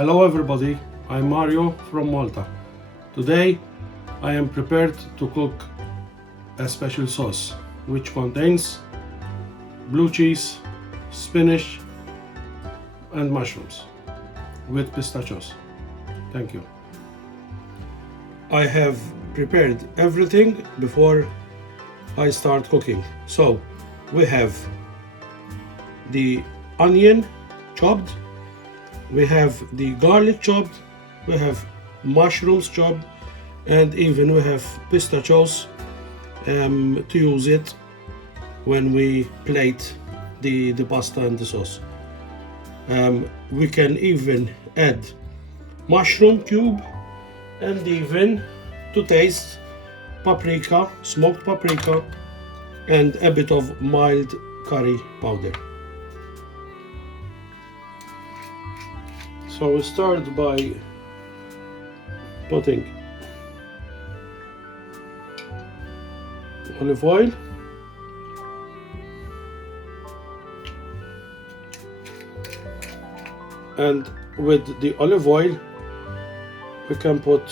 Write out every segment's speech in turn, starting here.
Hello everybody, I'm Mario from Malta. Today I am prepared to cook a special sauce which contains blue cheese, spinach and mushrooms with pistachios. Thank you. I have prepared everything before I start cooking. So we have the onion chopped, we have the garlic chopped, we have mushrooms chopped, and even we have pistachios to use it when we plate the pasta and the sauce. We can even add mushroom cube and even to taste paprika, smoked paprika, and a bit of mild curry powder. So we start by putting olive oil, and with the olive oil we can put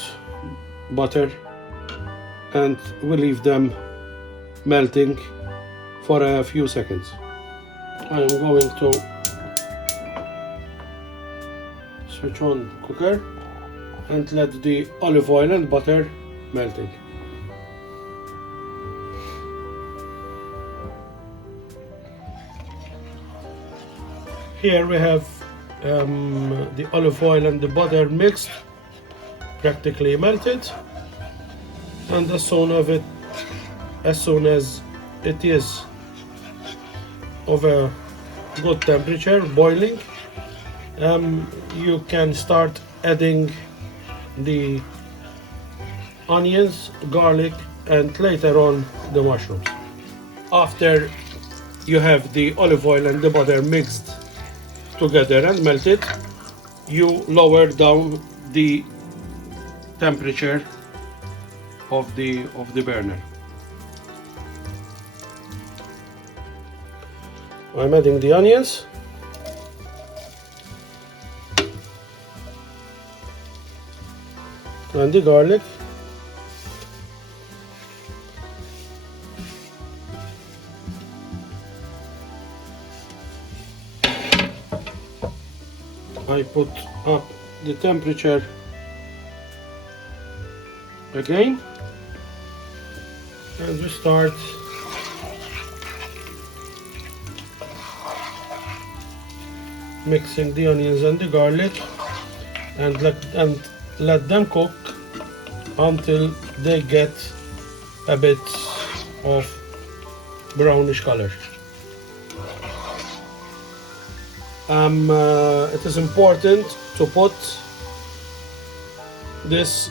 butter and we leave them melting for a few seconds. I am going to switch on cooker and let the olive oil and butter melting. Here we have the olive oil and the butter mixed, practically melted, and as soon as it is of a good temperature, boiling, you can start adding the onions, garlic, and later on the mushrooms. After you have the olive oil and the butter mixed together and melted, you lower down the temperature of the burner. I'm adding the onions and the garlic, I put up the temperature again and we start mixing the onions and the garlic and let them cook until they get a bit of brownish color. It is important to put this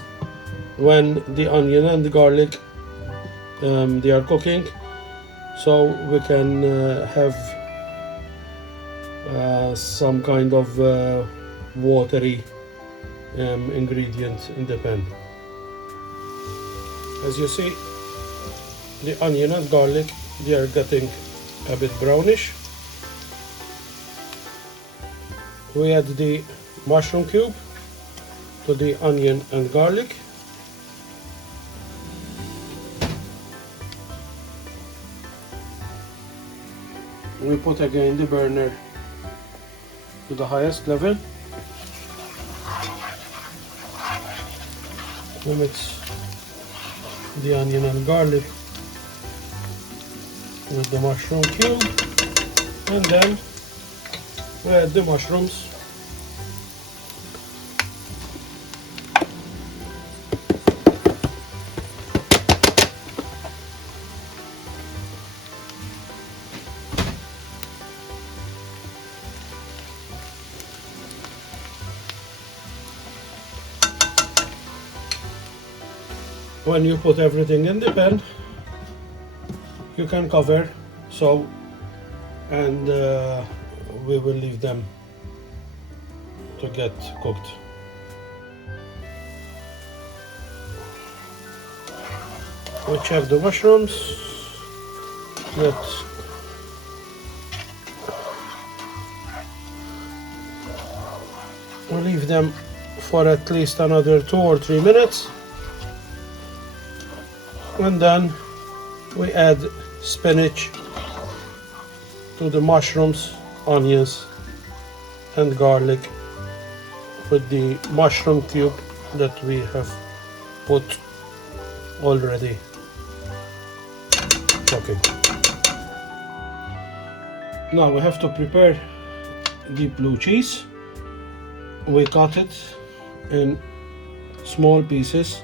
when the onion and the garlic they are cooking, so we can have some kind of watery ingredient in the pan. As you see, the onion and garlic, they are getting a bit brownish. We add the mushroom cube to the onion and garlic. We put again the burner to the highest level. We mix the onion and garlic with the mushroom cube, and then we add the mushrooms. When you put everything in the pan, you can cover, and we will leave them to get cooked. We check the mushrooms. We leave them for at least another 2 or 3 minutes, and then we add spinach to the mushrooms, onions and garlic with the mushroom cube that we have put already cooking. Now we have to prepare the blue cheese. We cut it in small pieces,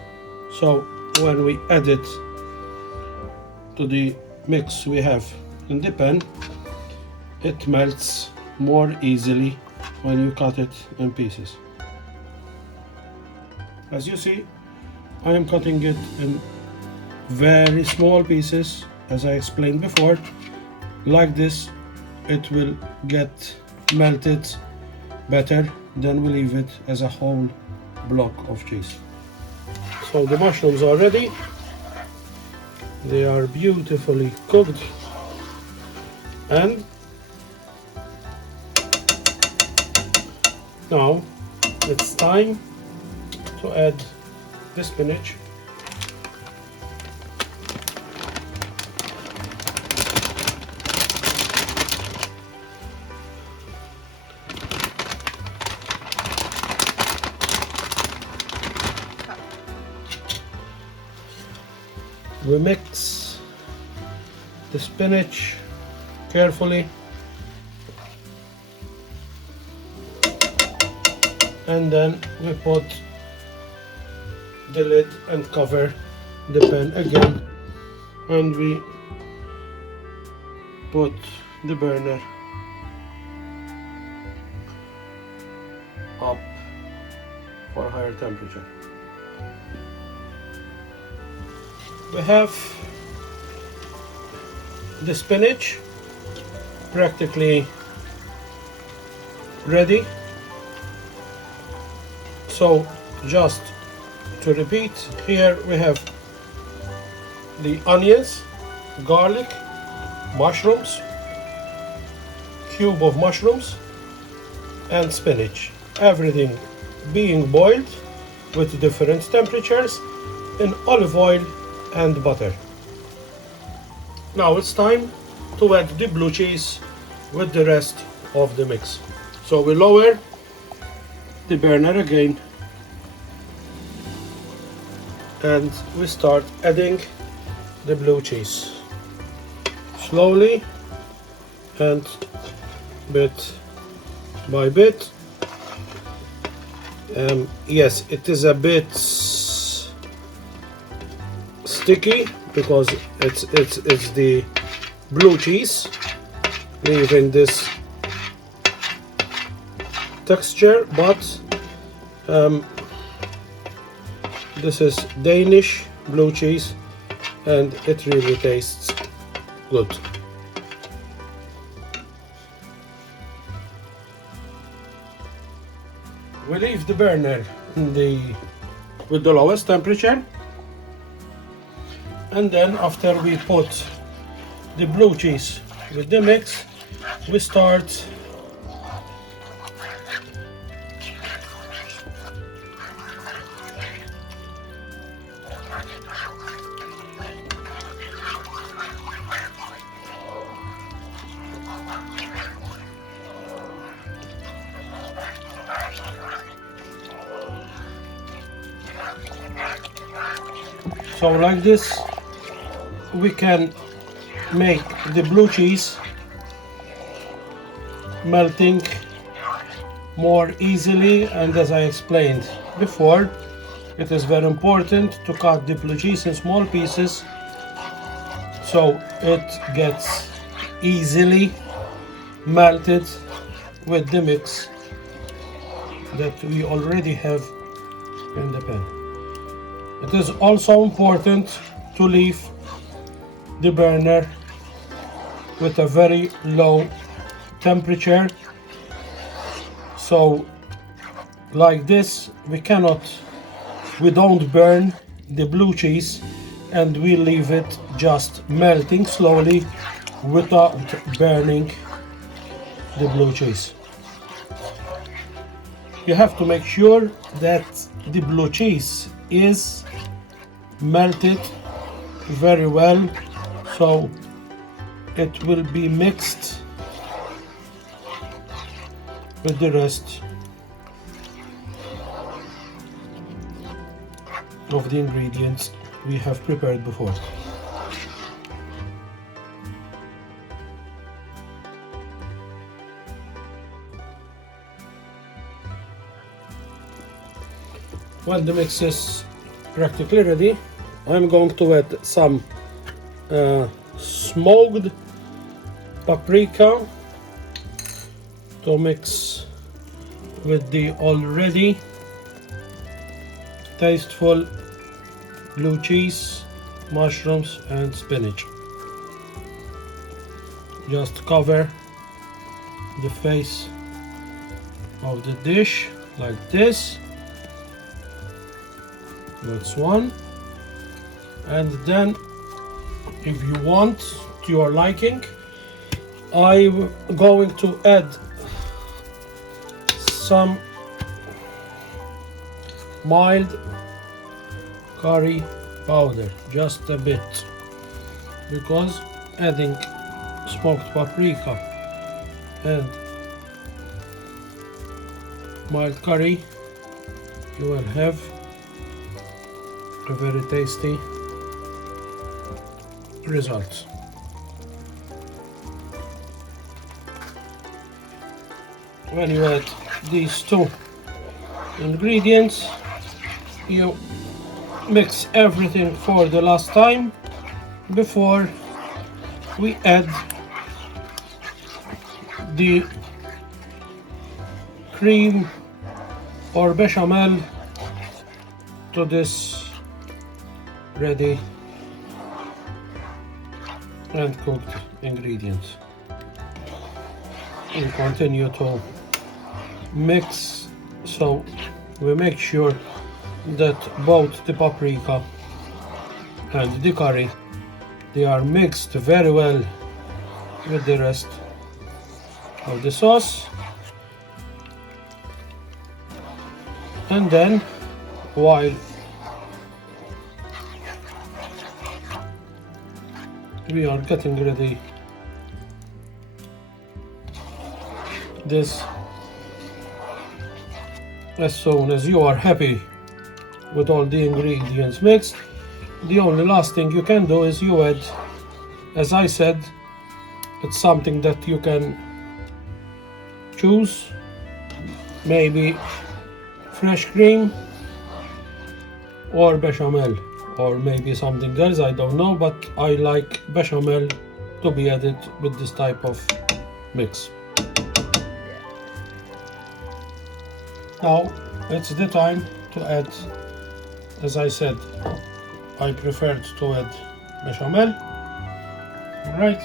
so when we add it to the mix we have in the pan, it melts more easily when you cut it in pieces. As you see, I am cutting it in very small pieces, as I explained before. Like this, it will get melted better than we leave it as a whole block of cheese. So the mushrooms are ready. They are beautifully cooked, and now it's time to add the spinach. We mix the spinach carefully, and then we put the lid and cover the pan again, and we put the burner up for a higher temperature. We have the spinach practically ready. So just to repeat, here we have the onions, garlic, mushrooms, cube of mushrooms and spinach. Everything being boiled with different temperatures in olive oil and butter. Now it's time to add the blue cheese with the rest of the mix. So we lower the burner again, and we start adding the blue cheese slowly and bit by bit. Yes, it is a bit sticky because it's the blue cheese leaving this texture, but this is Danish blue cheese and it really tastes good. We leave the burner with the lowest temperature, and then after we put the blue cheese with the mix, we start so like this. We can make the blue cheese melting more easily, and as I explained before, it is very important to cut the blue cheese in small pieces so it gets easily melted with the mix that we already have in the pan. It is also important to leave the burner with a very low temperature, so like this we don't burn the blue cheese, and we leave it just melting slowly without burning the blue cheese. You have to make sure that the blue cheese is melted very well, so it will be mixed with the rest of the ingredients we have prepared before. When the mix is practically ready, I'm going to add some smoked paprika to mix with the already tasteful blue cheese, mushrooms and spinach. Just cover the face of the dish like this. That's one. And then, if you want, to your liking, I'm going to add some mild curry powder, just a bit, because adding smoked paprika and mild curry, you will have a very tasty result. When you add these two ingredients, you mix everything for the last time before we add the cream or bechamel to this ready and cooked ingredients. We continue to mix, so we make sure that both the paprika and the curry, they are mixed very well with the rest of the sauce. And then, while we are getting ready this, as soon as you are happy with all the ingredients mixed, the only last thing you can do is you add, as I said, it's something that you can choose, maybe fresh cream or bechamel, or maybe something else, I don't know, but I like bechamel to be added with this type of mix. Now it's the time to add, as I said, I preferred to add bechamel. Alright,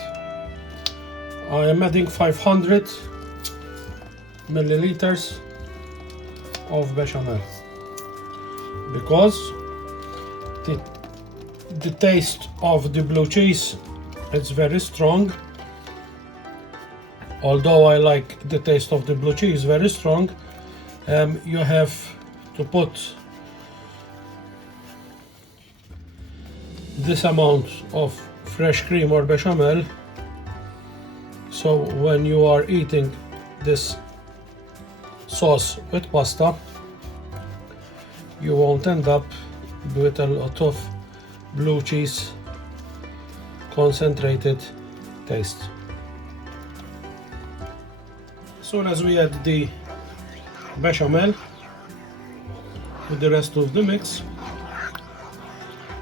I am adding 500 milliliters of bechamel because the taste of the blue cheese is very strong. Although I like the taste of the blue cheese very strong, you have to put this amount of fresh cream or bechamel, so when you are eating this sauce with pasta, you won't end up with a lot of blue cheese concentrated taste. As soon as we add the bechamel with the rest of the mix,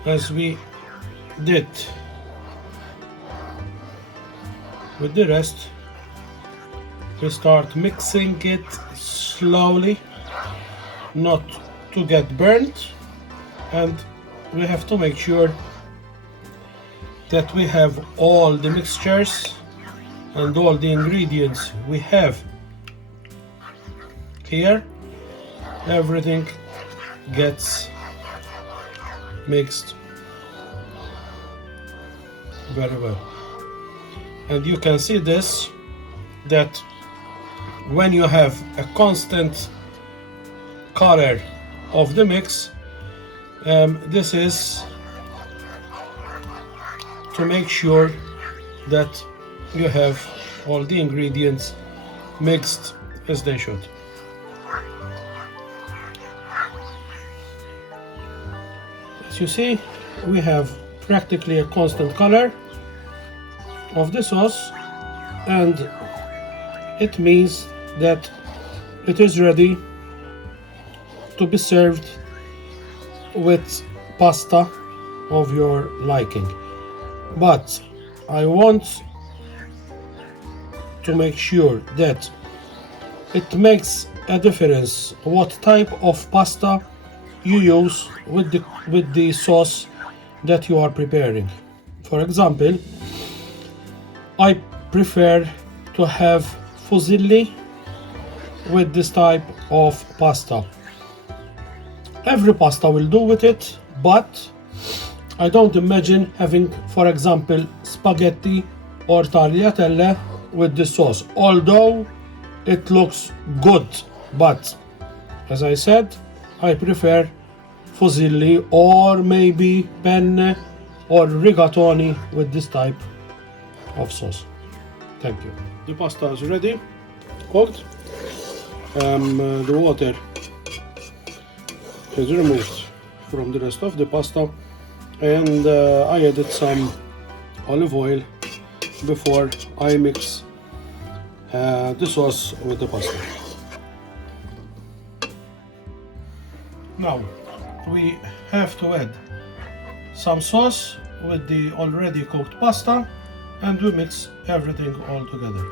as we did with the rest, we start mixing it slowly, not to get burnt, and we have to make sure that we have all the mixtures and all the ingredients we have here, everything gets mixed very well. And you can see this, that when you have a constant color of the mix. This is to make sure that you have all the ingredients mixed as they should. As you see, we have practically a constant color of the sauce, and it means that it is ready to be served with pasta of your liking. But I want to make sure that it makes a difference what type of pasta you use with the sauce that you are preparing. For example, I prefer to have fusilli with this type of pasta. Every pasta will do with it, but I don't imagine having, for example, spaghetti or tagliatelle with this sauce, although it looks good. But as I said, I prefer fusilli or maybe penne or rigatoni with this type of sauce. Thank you. The pasta is ready, cooked. The water is removed from the rest of the pasta, and I added some olive oil before I mix the sauce with the pasta. Now we have to add some sauce with the already cooked pasta, and we mix everything all together.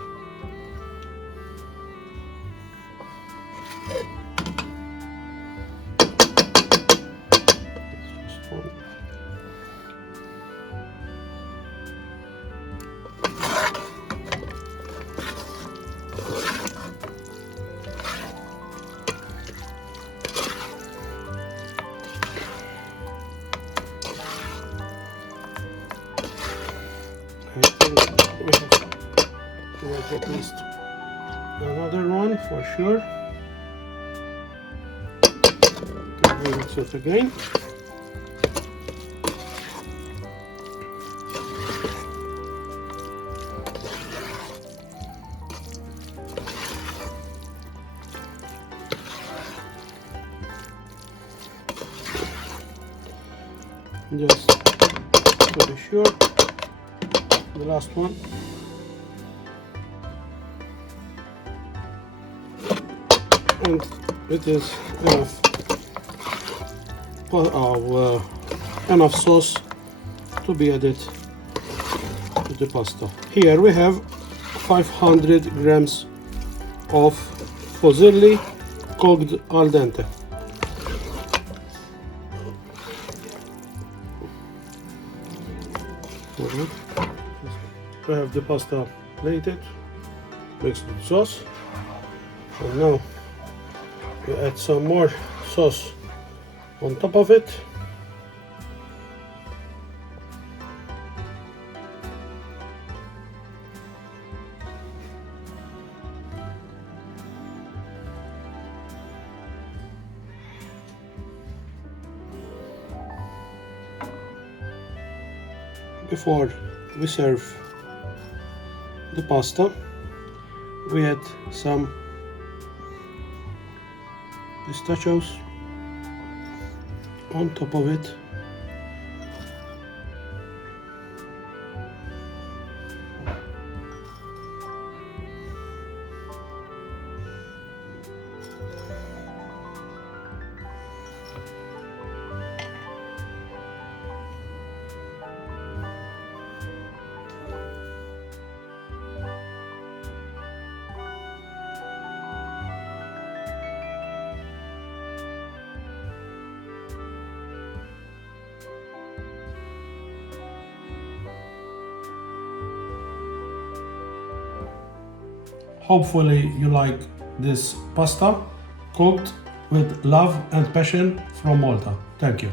I think we have to make at least another one for sure. We mix it again. Just to be sure. The last one. And it is enough sauce to be added to the pasta. Here we have 500 grams of fusilli cooked al dente. We have the pasta plated, mixed with sauce, and now we add some more sauce on top of it. Before we serve the pasta, we add some pistachios on top of it. Hopefully you like this pasta cooked with love and passion from Malta. Thank you.